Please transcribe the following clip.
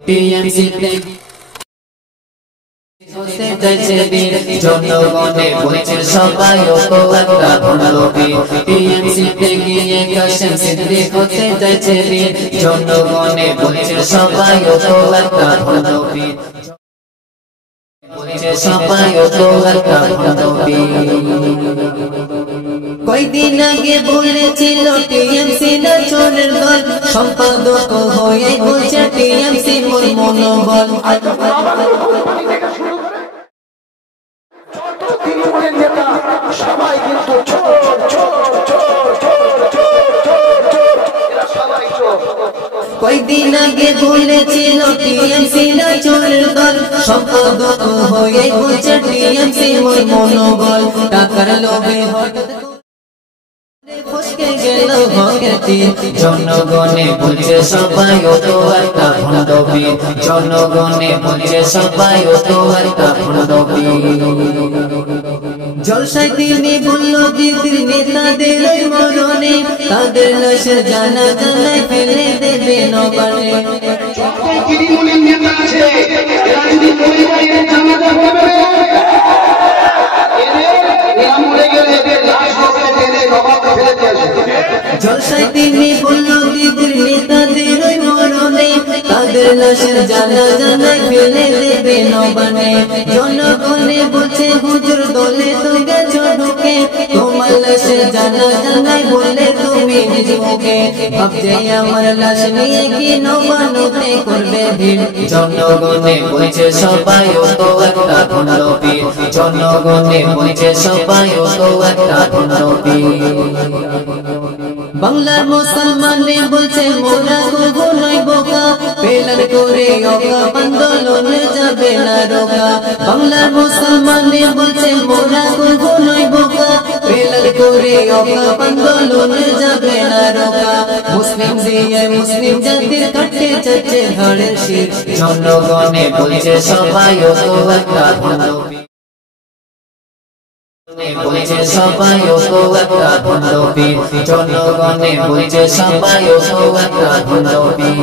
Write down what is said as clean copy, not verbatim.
TMC জনগণে বলছে সবাই তো একটা ভণ্ডবীর টিএমসি গিয়ে কাশেম সিদ্দিক হতে চাইছে বীর জনগণে বলছে সবাই তো একটা ভণ্ডবীর বলছে সবাই তো একটা ভণ্ডবীর কয়দিন আগে বলেছিল টিএমসি না চোরের দল সম্পাদক হয়ে বলছে টিএমসি মোর মনোবল সবাই কিন্তু কয়দিন আগে বলেছিল টিএমসি না চোরের দল সম্পাদক হয়ে বলছে টিএমসি মোর মনোবল টাকার লোভে ফসকে গেল ভগতি জনগণে বলছে সবাই তো একটা ভণ্ডবীর জনগণে বলছে সবাই তো একটা ভণ্ডবীর জলসায় তিনি বলল দিদির নেতাদের মরণে তাদের লাশ জানা জানায় ফেলে দেবে নবানে তৃণমূলের নেতা আছে এরা যদি মরে যায় এর জানাজা হবে এরা মরে গেলে এদের লাশ হবে ফেলে নবাবে ফেলে দিয়ে জলসায় তিনি বলল দিদির নেতাদের মরণে তাদের লাশের জানা জানায় ফেলে দেবে নবানে জনগণে বলছে হুজুর দলে তো গেছো ঢুকে তোমার লাশের জানা জানায় বললে তুমি নিজ মুখে ভাবছে আমার লাশ নিয়ে কি নবানুতে করবে ভিড় জনগণে বলছে সবাই তো একটা ভণ্ডবীর জনগণে বলছে সবাই তো একটা ভণ্ডবীর বাংলার মুসলমানে বলছে মোরা কবু নয় বোকা পেলার করে অকা আন্দোলনে যাবে না রোকা বাংলার মুসলমানে বলছে মোরা কবু নয় বোকা পেলার করে অকা আন্দোলনে যাবে না রোকা মুসলিম দিয়ে মুসলিম জাতির কাটতে চাচ্ছে ঘাড়ের শির জনগণে বলছে সবাই তো একটা ভণ্ডবীর বলছে সবাই তো একটা ভণ্ডবীর জনগণে বলছে সবাই তো একটা ভণ্ডবীর